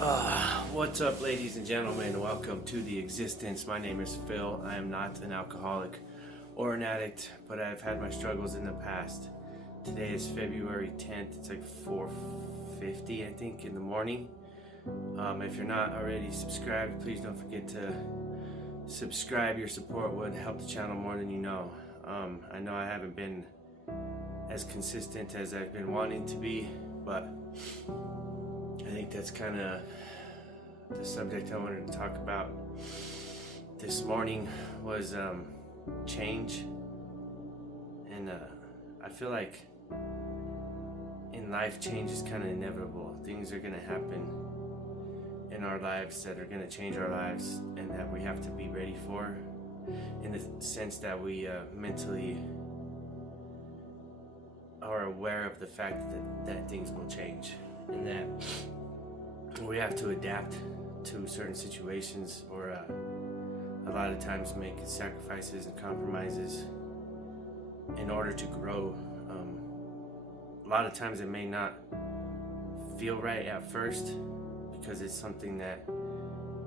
What's up, ladies and gentlemen? Welcome to The Existence. My name is Phil. I am not an alcoholic or an addict, but I've had my struggles in the past. Today is February 10th. It's like 4:50, I think, in the morning. If you're not already subscribed, please don't forget to subscribe. Your support would help the channel more than you know. I know I haven't been as consistent as I've been wanting to be, but I think that's kind of the subject I wanted to talk about this morning was change. And I feel like in life, change is kind of inevitable. Things are going to happen in our lives that are going to change our lives and that we have to be ready for, in the sense that we mentally are aware of the fact that things will change and that we have to adapt to certain situations, or a lot of times make sacrifices and compromises in order to grow. A lot of times it may not feel right at first because it's something that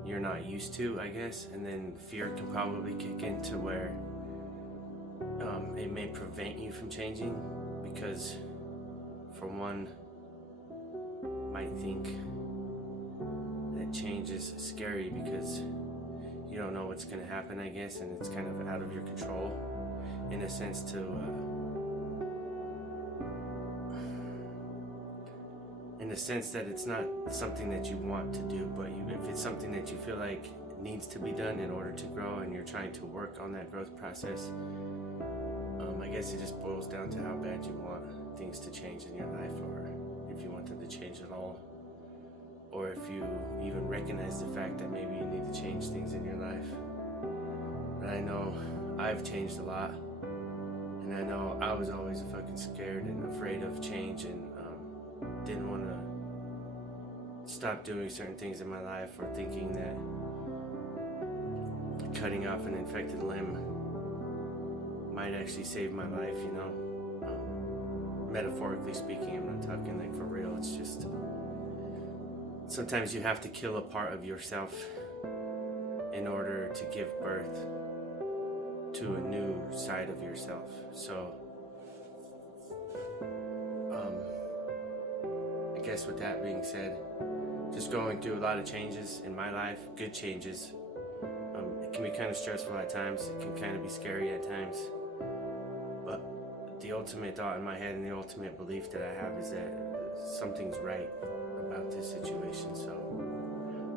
you're not used to, I guess, and then fear can probably kick into where it may prevent you from changing, because for one might think that change is scary because you don't know what's going to happen, I guess, and it's kind of out of your control in a sense in the sense that it's not something that you want to do, but if it's something that you feel like needs to be done in order to grow and you're trying to work on that growth process, I guess it just boils down to how bad you want things to change in your life, or if you want them to change at all, or if you even recognize the fact that maybe you need to change things in your life. But I know I've changed a lot, and I know I was always fucking scared and afraid of change, and didn't want to stop doing certain things in my life, or thinking that cutting off an infected limb might actually save my life, you know. Metaphorically speaking, I'm not talking like for real. It's just sometimes you have to kill a part of yourself in order to give birth to a new side of yourself. So I guess with that being said, just going through a lot of changes in my life, good changes. It can be kind of stressful at times. It can kind of be scary at times. But the ultimate thought in my head and the ultimate belief that I have is that something's right about this situation. So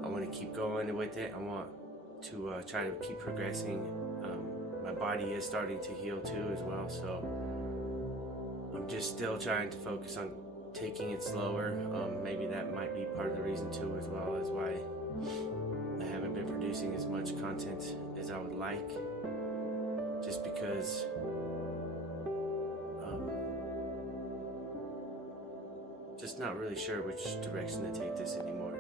I want to keep going with it. I want to try to keep progressing. My body is starting to heal too as well. So I'm just still trying to focus on taking it slower. Maybe that might be part of the reason too, as well as why I haven't been producing as much content as I would like, just because just not really sure which direction to take this anymore.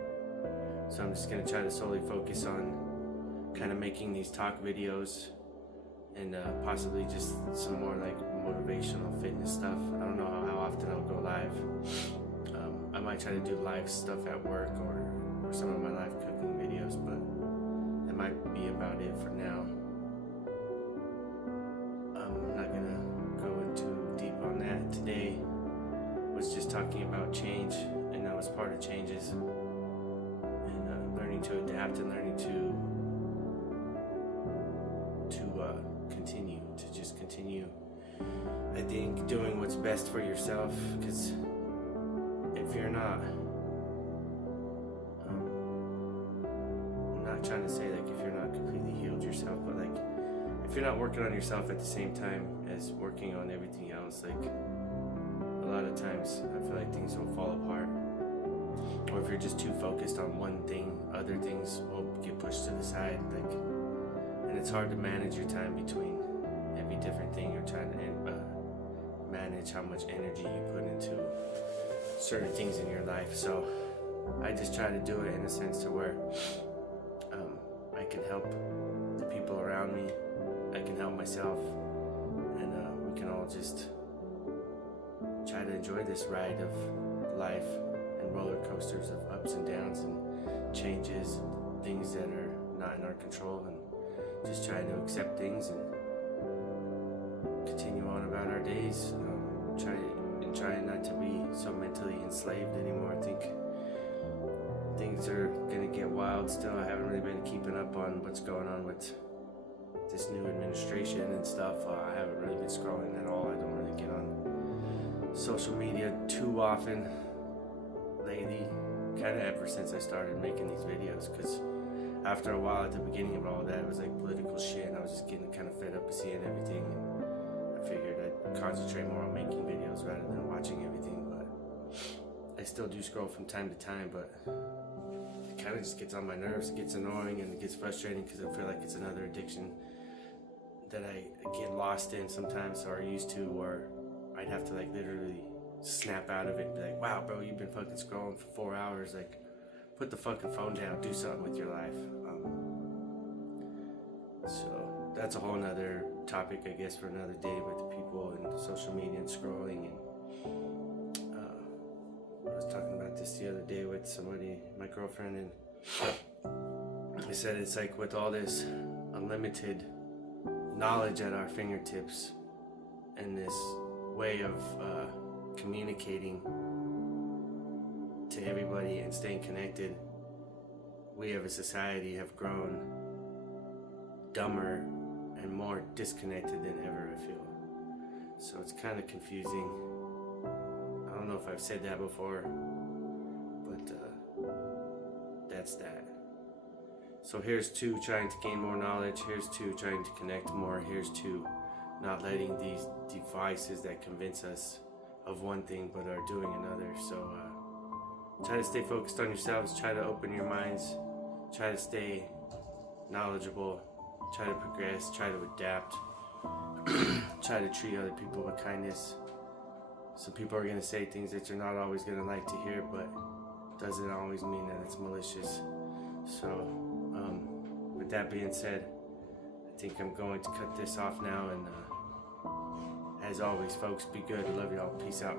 So I'm just going to try to solely focus on kind of making these talk videos and possibly just some more like motivational fitness stuff. I don't know how often I'll go live. I might try to do live stuff at work, or some of my live cooking videos, but that might be about it for now. I'm not gonna go into deep on that. Today was just talking about change, and that was part of changes, and learning to adapt and learning to continue. I think doing what's best for yourself, because if you're not, I'm not trying to say like if you're not completely healed yourself, but like if you're not working on yourself at the same time as working on everything else, like a lot of times I feel like things will fall apart. Or if you're just too focused on one thing, other things will get pushed to the side. Like, and it's hard to manage your time between every different thing. You're trying to manage how much energy you put into certain things in your life. So I just try to do it in a sense to where I can help the people around me, I can help myself, and we can all just try to enjoy this ride of life and roller coasters of ups and downs, and changes, things that are not in our control, and just trying to accept things and continue on about our days. Trying not to be so mentally enslaved anymore. I think things are gonna get wild still. I haven't really been keeping up on what's going on with this new administration and stuff. I haven't really been scrolling at all. I don't really get on social media too often lately, kind of ever since I started making these videos, because after a while at the beginning of all that, it was like political shit, and I was just getting kind of fed up of seeing everything, and I figured I'd concentrate more on making videos rather than watching everything. But I still do scroll from time to time, but it kind of just gets on my nerves. It gets annoying and it gets frustrating because I feel like it's another addiction that I get lost in sometimes, or used to, or I'd have to like literally snap out of it and be like, wow bro, you've been fucking scrolling for 4 hours, like put the fucking phone down, do something with your life. So that's a whole nother topic, I guess, for another day, with the people and social media and scrolling. And I was talking about this the other day with somebody, my girlfriend, and I said it's like with all this unlimited knowledge at our fingertips and this way of communicating to everybody and staying connected, we as a society have grown dumber and more disconnected than ever, I feel. So it's kind of confusing. I don't know if I've said that before, but that's that. So here's to trying to gain more knowledge, here's to trying to connect more, here's to not letting these devices that convince us of one thing but are doing another. So try to stay focused on yourselves, try to open your minds, try to stay knowledgeable, try to progress, try to adapt, try to treat other people with kindness. Some people are going to say things that you're not always going to like to hear, but doesn't always mean that it's malicious. So with that being said, I think I'm going to cut this off now, and as always folks, be good. Love y'all. Peace out.